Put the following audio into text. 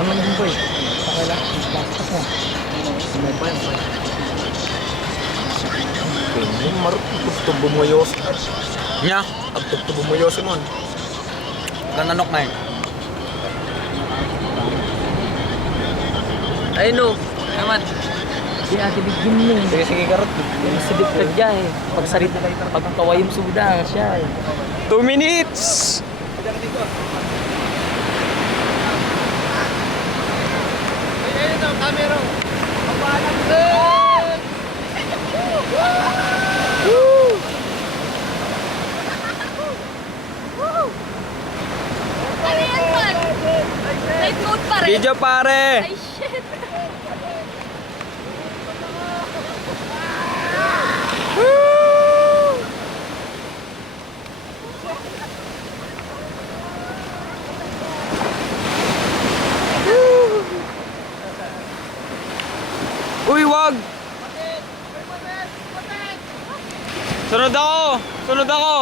Naman din po eh. Lang. Pasok mo. May pa yan. Kung marot ito bumuyos. Nya, Ang ito bumuyos mon. kananok na yun. Ay no. Naman. Si Ate Bigin mo eh. Sige, sige, karot. Yung sidip ka dyan eh. Pag sarita pag kaway yung suda, siya eh. 2 minutes! Ano yan, man? Night mode pa rin. Video pare! Ay, shit. Uy, wag! Sunod ako! Sunod ako!